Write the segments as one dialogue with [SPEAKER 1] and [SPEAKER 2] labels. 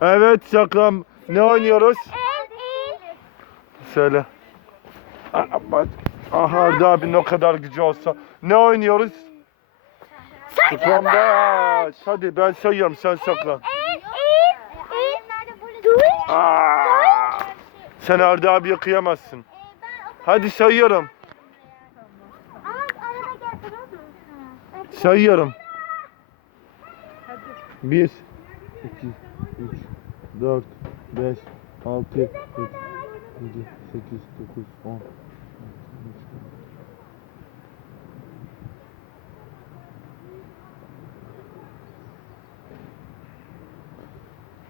[SPEAKER 1] Evet saklam. Ne oynuyoruz? Söyle. Aha Arda abinin o kadar gücü olsa. Ne oynuyoruz? Saklambaç. Hadi ben sayıyorum sen saklan. Aa, sen Arda abiye kıyamazsın. Hadi sayıyorum. Sayıyorum. 1 2 3 4 5 6 7 8 9 10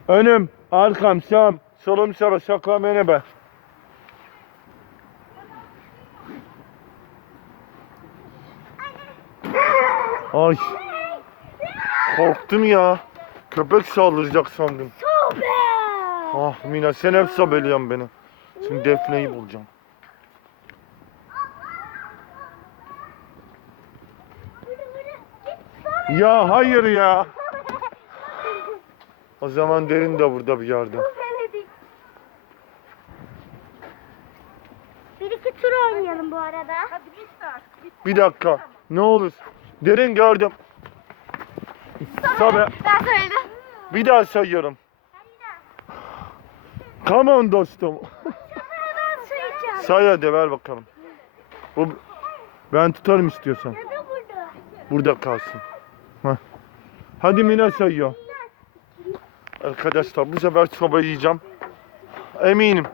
[SPEAKER 1] Önüm, arkam, sağım, solum, sağa, saklam beni be. Ay. Korktum ya. Köpek saldıracak sandım. Ah Mina sen hep sobeliyorsun beni. Şimdi Defne'yi bulacağım. Ya hayır ya. O zaman derin de burada bir yerde.
[SPEAKER 2] Bir iki tur oynayalım bu arada. Hadi. Bir
[SPEAKER 1] dakika. Ne olur. Derin gördüm. Tabii.
[SPEAKER 2] Ben söyledim.
[SPEAKER 1] Bir daha sayıyorum. Come on dostum.
[SPEAKER 2] Ben sayacağım.
[SPEAKER 1] Say hadi ver bakalım. Bu, ben tutarım istiyorsan.
[SPEAKER 2] Burada
[SPEAKER 1] kalsın. Heh. Hadi Mina sayıyor. Arkadaşlar bu sefer soba yiyeceğim. Eminim.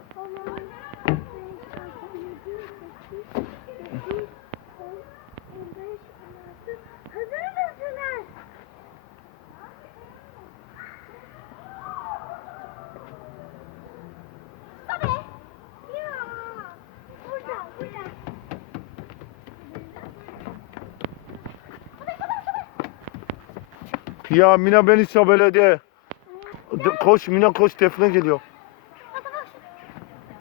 [SPEAKER 1] Ya Mina beni sobeledi. De- Koş Mina koş Defne geliyor.